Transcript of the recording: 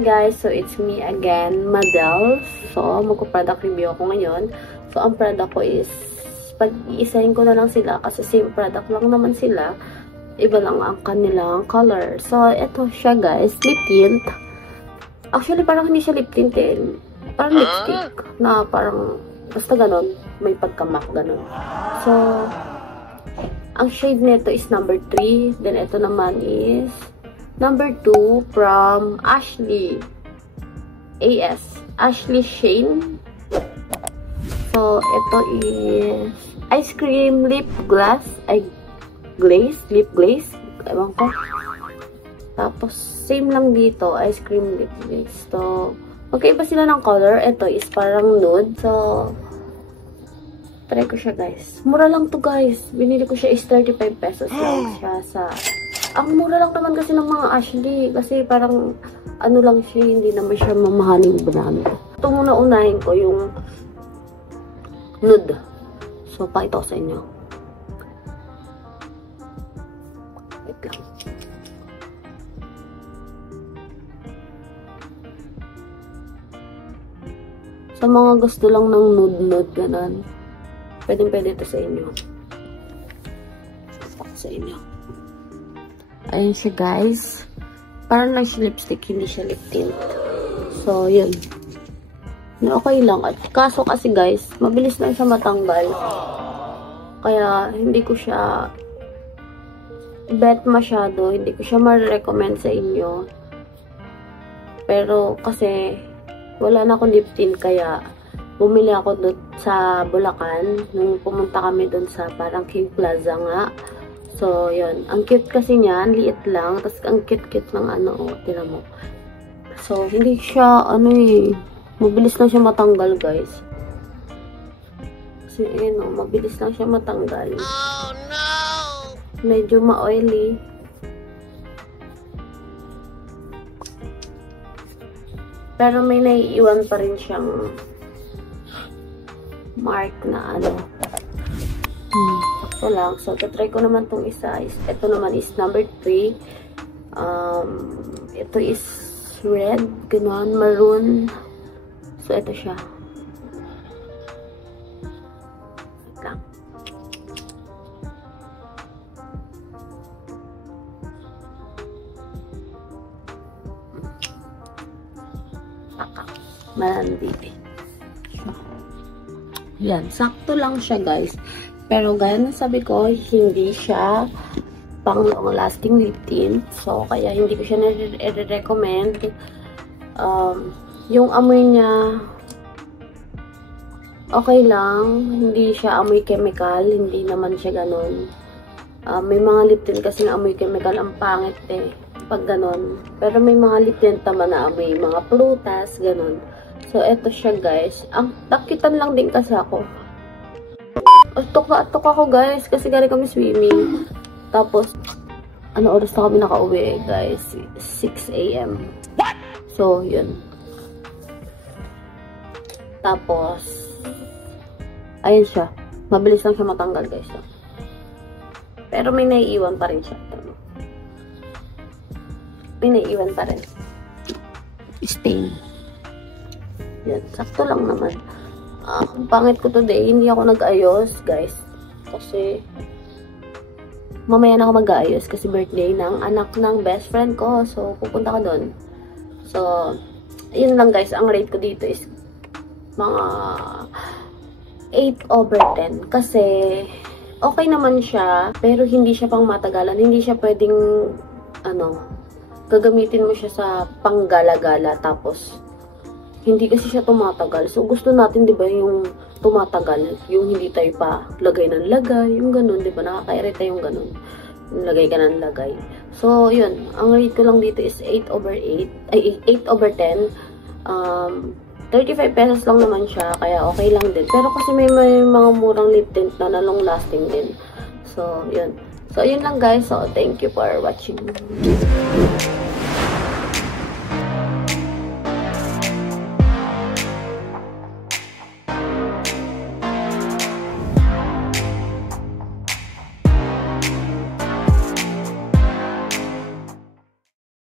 Hi guys! So, it's me again, Madel. So, magpo-product review ako ngayon. So, ang product ko is, pag-iisahin ko na lang sila kasi same product lang naman sila. Iba lang ang kanilang color. So, ito siya guys, lip tint. Actually, parang hindi siya lip tint eh. Parang lipstick na parang, basta ganon. May pagka-mac ganon. So, ang shade nito is number 3. Then, ito naman is number 2 from Ashley. Ashley Shane. So, ito is ice cream lip glaze. Lip glaze. Ewan ko. Tapos, same lang dito. Ice cream lip glaze. So, magkaiba sila ng color. Ito is parang nude. So, try ko siya guys. Mura lang to guys. Binili ko siya is 35 pesos lang siya sa... Ang mura lang naman kasi ng mga Ashley. Kasi parang, ano lang siya, hindi naman siya mamahaling brand. Ito muna unahin ko yung nude. So, pakita ko sa inyo. Wait lang. Sa mga gusto lang ng nude-nude, ganun. Pwede ito sa inyo. Sa inyo. Ayan siya guys. Parang lang siya lipstick, hindi siya lip tint. So, yun. Okay lang. At kaso kasi guys, mabilis lang siya matanggal. Kaya, hindi ko siya bet masyado. Hindi ko siya ma-recommend sa inyo. Pero, kasi, wala na akong lip tint. Kaya, bumili ako doon sa Bulacan. Nung pumunta kami doon sa parang King Plaza nga. So, yun. Ang cute kasi niyan. Liit lang. Tapos, ang cute-cute ng ano. Oh, tila mo. So, hindi siya, ano eh. Mabilis lang siya matanggal, guys. Kasi, yun oh. Mabilis lang siya matanggal. Oh, no! Medyo ma-oily. Pero, may naiiwan pa rin siyang mark na ano. Ito lang. So, try ko naman itong isa. Ito naman is number 3. Ito is red. Ganon. Maroon. So, ito siya. Wait lang. Malandi. Yan. Sakto lang siya, guys. Pero gaya na sabi ko, hindi siya pang long-lasting lip tint. So, kaya hindi ko siya nare-recommend. Yung amoy niya, okay lang. Hindi siya amoy chemical. Hindi naman siya ganun. May mga lip tint kasi na amoy chemical. Ang pangit eh. Pag ganun. Pero may mga lip tint naman na amoy mga prutas. Ganun. So, eto siya guys. Ang takitan lang din kasi ako. Atok ako guys kasi galing kami swimming. Tapos, ano oras na kami nakauwi guys? 6 AM. So, yun. Tapos, ayun siya. Mabilis lang siya matanggal guys. Pero may naiiwan pa rin siya. May naiiwan pa rin. Stain. Yan. Sakto lang naman. Ang pangit ko today, hindi ako nag-ayos, guys. Kasi, mamaya na ako mag-ayos kasi birthday ng anak ng best friend ko. So, pupunta ka doon. So, yun lang guys. Ang rate ko dito is mga 8/10. Kasi, okay naman siya. Pero, hindi siya pang matagalan. Hindi siya pwedeng, gagamitin mo siya sa panggala-gala. Tapos, hindi kasi siya tumatagal. So, gusto natin, di ba, yung tumatagal. Yung hindi tayo pa lagay ng lagay. Yung ganun, di ba? Nakaka-irita yung ganun. Yung lagay ka ng lagay. So, yun. Ang rate ko lang dito is 8/8. Ay, 8/10. 35 pesos lang naman siya. Kaya okay lang din. Pero kasi may mga murang lip tint na long lasting din. So, yun. So, yun lang guys. So, thank you for watching.